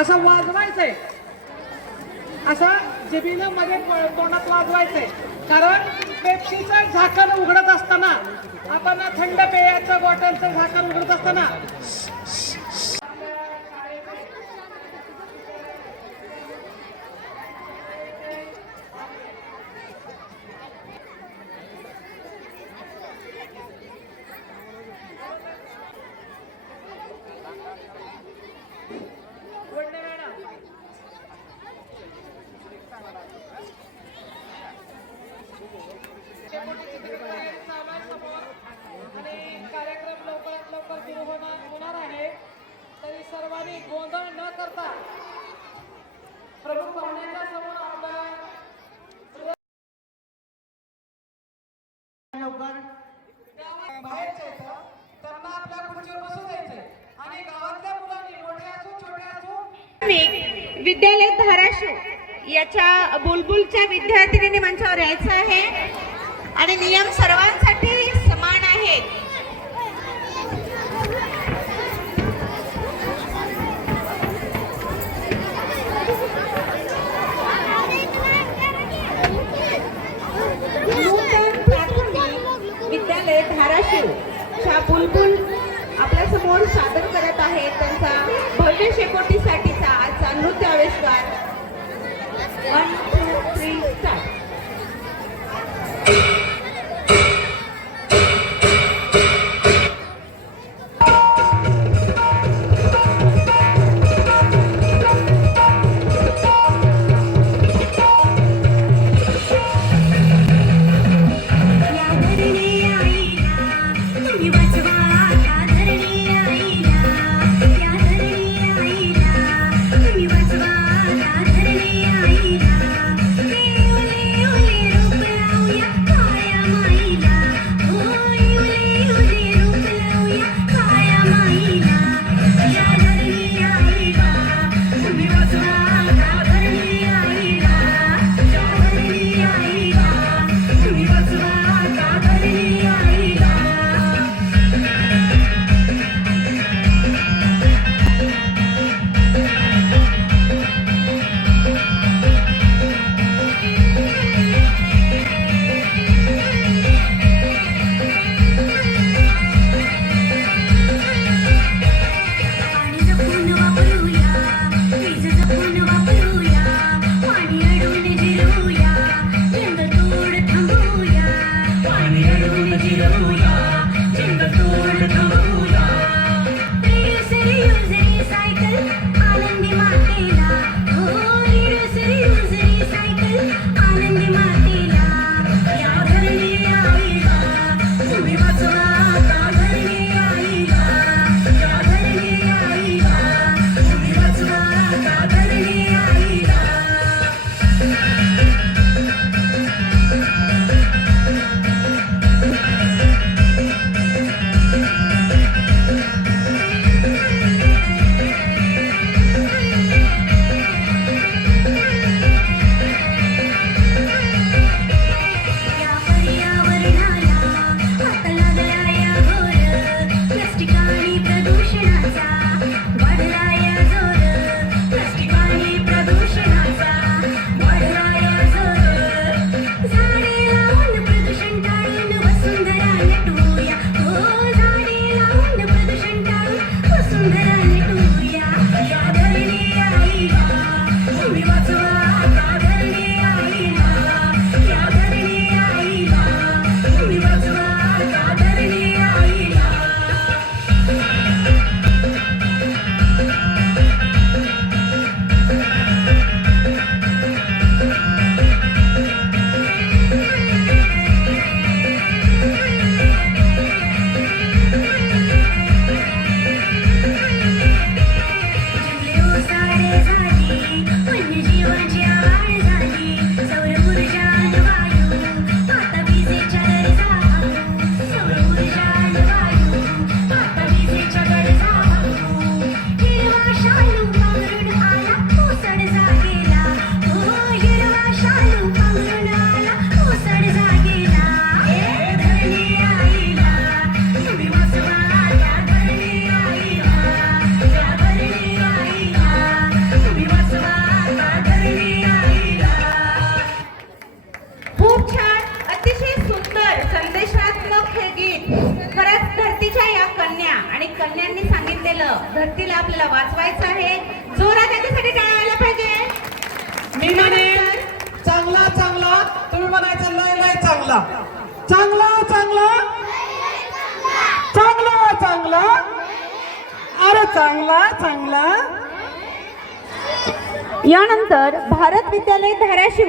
असं वाजवायचंय, असं जिभेनं मध्ये तोंडात वाजवायचंय. कारण पेप्सीचं झाकण उघडत असताना, आपण थंड पेयाचं बॉटलचं झाकण उघडत असताना आणि कार्यक्रम लवकरात लवकर सुरू होणार आहे. तरी सर्वांनी गोंधळ न करता प्रमुख पाहुण्यांच्या समोर आपला बाहेरच्या येतं त्यांना आपल्या खुर्चीवर बसू द्यायचंय. आणि गावातल्या मुलांनी मोठे असो छोटे असो विद्यालय धाराशिव याच्या बुलबुलच्या विद्यार्थिनींनी मंचावर यायचं आहे आणि नियम सर्वांसाठी समान आहेत. विद्यालय धाराशिव च्या बुलबुल आपल्या समोर सादर करत आहेत त्यांचा भव्य शेकोटीसाठीचा आजचा नृत्य आविष्कार. 1 2 3 स्टार्ट. Yeah. सांगितलेलं धरतीला आपल्याला वाचवायचं आहे. जोरात त्याच्यासाठी टाळ्या व्हायला पाहिजे. मी म्हणेन चांगला चांगला, तुम्ही म्हणायचं लय लय चांगला, चांगला चांगला, चांगला चांगला, अरे चांगला चांगला. यानंतर भारत विद्यालय धाराशिव